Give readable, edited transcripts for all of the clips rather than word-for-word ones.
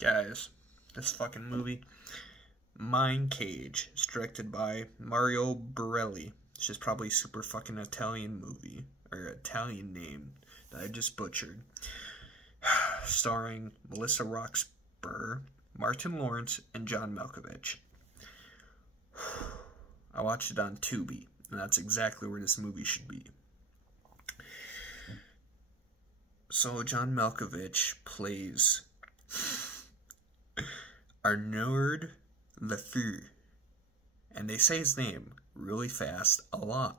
Guys, this fucking movie, Mindcage, is directed by Mario Borelli. It's just probably super fucking Italian movie, or Italian name that I just butchered. Starring Melissa Roxburgh, Martin Lawrence, and John Malkovich. I watched it on Tubi, and that's exactly where this movie should be. So John Malkovich plays Arnaud Lefeu, and they say his name really fast a lot.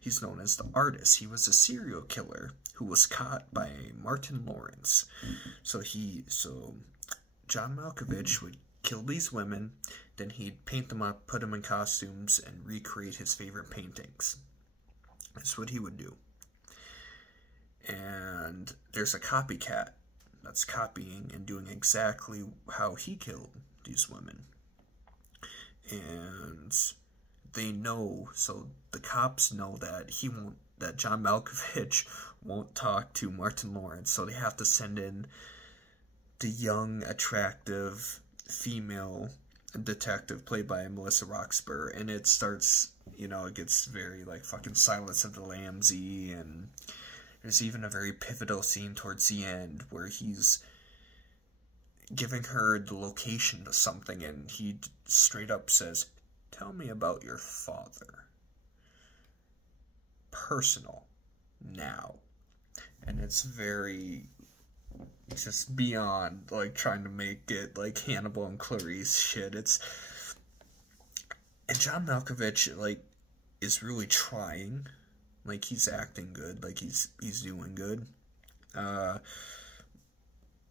He's known as the artist. He was a serial killer who was caught by Martin Lawrence. So John Malkovich would kill these women, then he'd paint them up, put them in costumes, and recreate his favorite paintings. That's what he would do. And there's a copycat that's copying and doing exactly how he killed these women. And they know, so the cops know that that John Malkovich won't talk to Martin Lawrence, so they have to send in the young, attractive female detective played by Melissa Roxburgh, and it starts, it gets very like fucking Silence of the Lambs-y, and there's even a very pivotal scene towards the end where he's giving her the location to something, and he straight up says, "Tell me about your father. Personal. Now." And it's just beyond, like, trying to make it, like, Hannibal and Clarice shit. And John Malkovich, like, is really trying. Like, he's acting good. Like, he's doing good.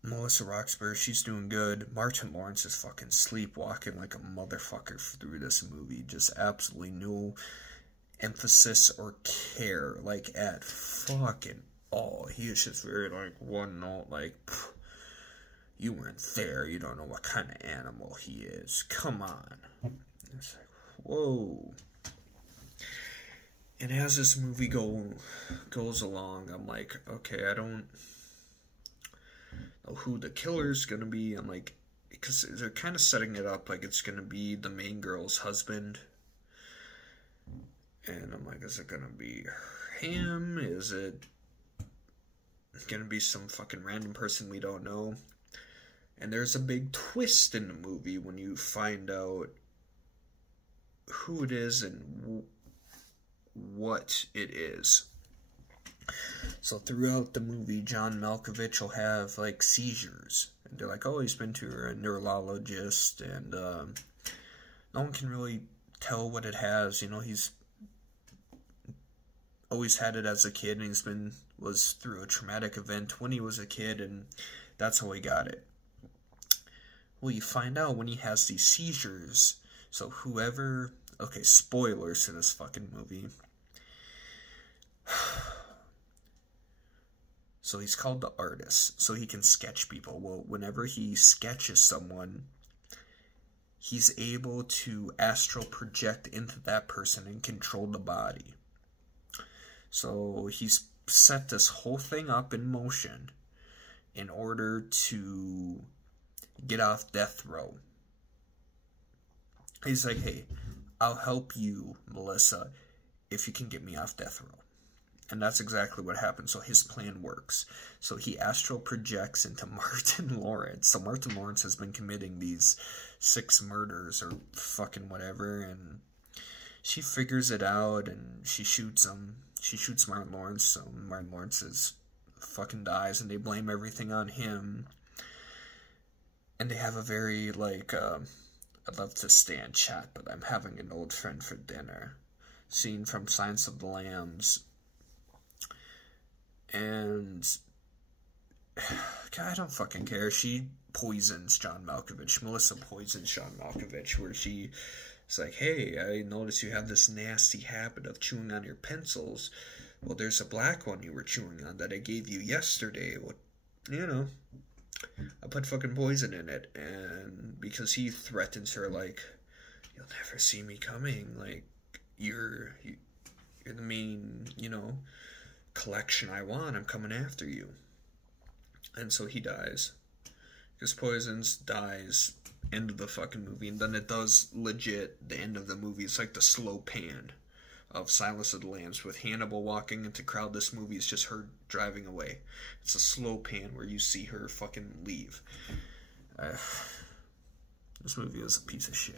Melissa Roxburgh, she's doing good. Martin Lawrence is fucking sleepwalking like a motherfucker through this movie. Just absolutely no emphasis or care, like, at fucking all. He is just very, like, one note, like, you weren't there. You don't know what kind of animal he is. Come on. It's like, whoa. And as this movie goes along, I'm like, okay, I don't know who the killer's gonna be. I'm like, because they're kind of setting it up like it's gonna be the main girl's husband. And I'm like, is it gonna be him? Is it gonna be some fucking random person we don't know? And there's a big twist in the movie when you find out who it is and what it is. So throughout the movie, John Malkovich will have, like, seizures. And they're like, oh, he's been to a neurologist, and no one can really tell what it has. He's always had it as a kid, and was through a traumatic event when he was a kid, and that's how he got it. Well, you find out when he has these seizures, so okay, spoilers to this fucking movie. So he's called the artist, so he can sketch people. Well, whenever he sketches someone, he's able to astral project into that person and control the body. So he's set this whole thing up in motion in order to get off death row. He's like, hey, I'll help you, Melissa, if you can get me off death row. And that's exactly what happened. So his plan works. So he astral projects into Martin Lawrence. So Martin Lawrence has been committing these 6 murders or fucking whatever, and she figures it out, and she shoots him. She shoots Martin Lawrence, so Martin Lawrence fucking dies, and they blame everything on him. And they have a very, like, I'd love to stay and chat, but I'm having an old friend for dinner scene from Silence of the Lambs. And God, I don't fucking care. She poisons John Malkovich. Melissa poisons John Malkovich, where she's like, hey, I noticed you have this nasty habit of chewing on your pencils. Well, there's a black one you were chewing on that I gave you yesterday. Well, I put fucking poison in it. And because he threatens her, like, you'll never see me coming. Like, you're the main, collection I want. I'm coming after you. And so he dies. Just poisons, dies, end of the fucking movie. And then it does legit the end of the movie. It's like the slow pan of Silence of the Lambs with Hannibal walking into crowd. This movie is just her driving away. It's a slow pan where you see her fucking leave. This movie is a piece of shit.